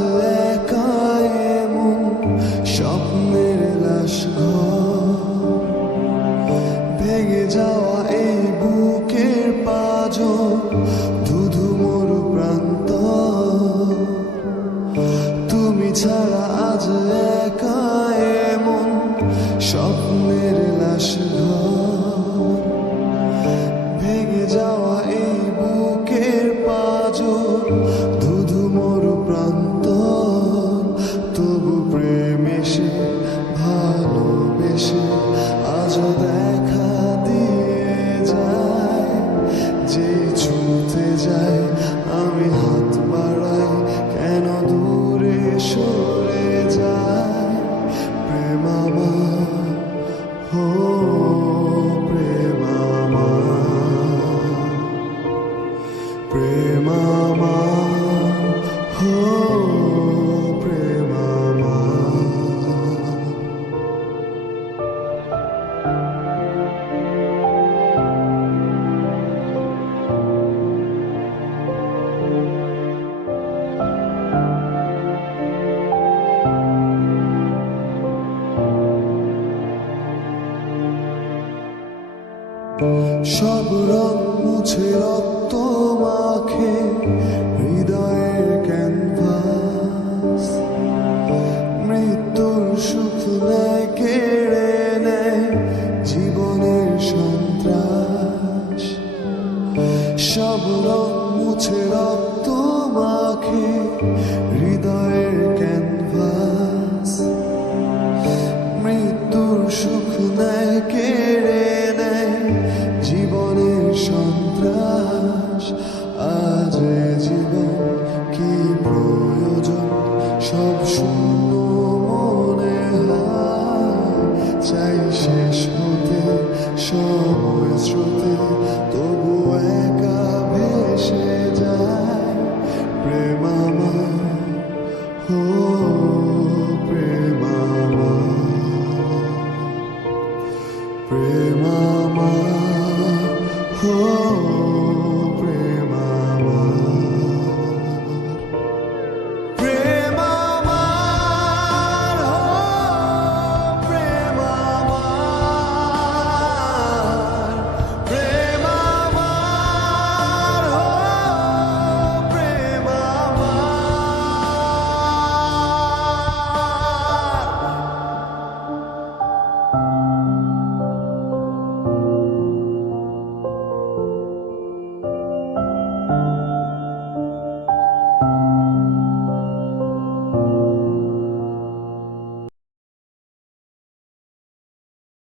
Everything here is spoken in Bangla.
একা এমন স্বপ্নের লাশ ঘর, ভেঙে যাওয়া এই বুকের পাঁজর, ধুধু মরু প্রান্ত। তুমি ছাড়া আজ একা এমন স্বপ্নের লাশ ঘর, ভেঙে যাওয়া এই বুকের পাঁজর, ধুধু মরু প্রান্ত। তবু প্রেম এসে ভালোবেসে আজও দেখা দিয়ে যায়। যে ছুঁতে যায় আমি হাত বাড়াই, কেন দূরে সরে যায়। প্রেম আমার, হো প্রেম আমার, প্রেম আমার, হো প্রেম আমার। সব রং মুছে রক্ত মাখে হৃদয়ের ক্যানভাস, মৃত্যুর সুখ নেয় কেড়ে নেয় জীবনের সন্ত্রাস। সব রং মুছে রক্ত মাখে হৃদয়ের ক্যানভাস, মৃত্যুর সুখ নেয় কেড়ে নেয় জীবনের সন্ত্রাস। আজ জীবন কি প্রয়োজন, সব শূন্য মনে হয়। চাই শেষ হতে সময় স্রোতে, তবু একা ভেসে যায়। প্রেম আমার, হো প্রেম আমার, প্রেম আমার।